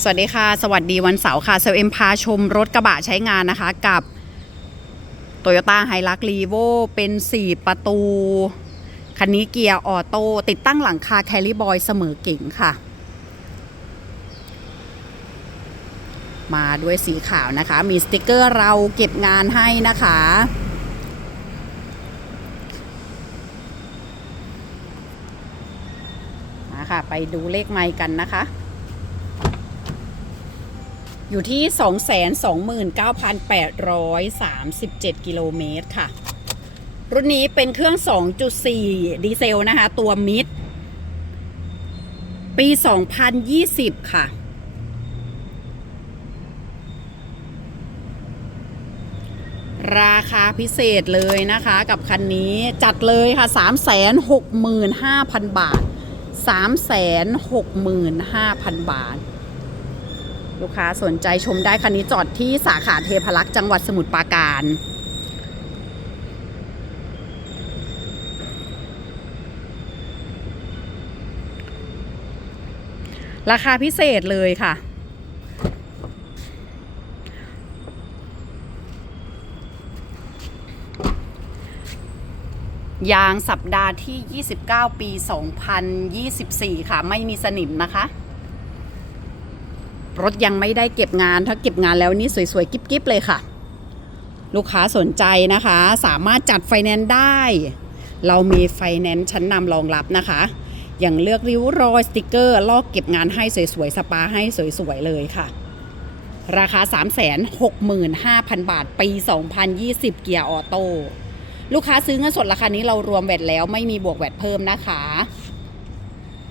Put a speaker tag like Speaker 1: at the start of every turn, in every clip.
Speaker 1: สวัสดีค่ะ สวัสดีวันเสาร์ค่ะ เซลเอ็มพาชมรถกระบะใช้งานนะคะกับ t o y ยต้าไฮรักรีโวเป็น 4 ประตู คันนี้เกียร์ออโต้ติดตั้งหลังคาแคลิบอยเสมอเก่งค่ะ มาด้วยสีขาวนะคะ มีสติกเกอร์เราเก็บงานให้นะคะมาค่ะ ไปดูเลขไมค์กันนะคะ อยู่ที่ 229,837 กิโลเมตรค่ะ รุ่นนี้เป็นเครื่อง 2.4 ดีเซลนะคะ ตัวมิด ปี 2020 ค่ะ ราคาพิเศษเลยนะคะกับคันนี้จัดเลยค่ะ 365,000 บาท 365,000 บาท ลูกค้าสนใจชมได้คันนี้จอดที่สาขาเทพารักษ์จังหวัดสมุทรปราการ ราคาพิเศษเลยค่ะยางสัปดาห์ที่ 29 ปี 2024 ค่ะ ไม่มีสนิมนะคะ รถยังไม่ได้เก็บงาน ถ้าเก็บงานแล้วนี่สวยๆ กิ๊บๆ เลยค่ะ ลูกค้าสนใจนะคะ สามารถจัดไฟแนนซ์ได้ เรามีไฟแนนซ์ชั้นนำรองรับนะคะ อย่างเลือกริ้วรอยสติกเกอร์ ลอกเก็บงานให้สวยๆ สปาให้สวยๆ เลยค่ะ ราคา 365,000 บาท ปี 2020 เกียร์ออโต้ลูกค้าซื้อเงินสดราคานี้เรารวมแวดแล้วไม่มีบวกแวดเพิ่มนะคะ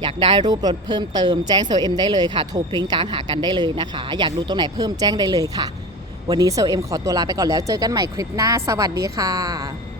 Speaker 1: อยากได้รูปรถเพิ่มเติมแจ้งเซลเอ็มได้เลยค่ะ โทรพริ้งกลางหากันได้เลยนะคะ อยากดูตรงไหนเพิ่มแจ้งได้เลยค่ะ วันนี้เซลเอ็มขอตัวลาไปก่อนแล้วเจอกันใหม่คลิปหน้า สวัสดีค่ะ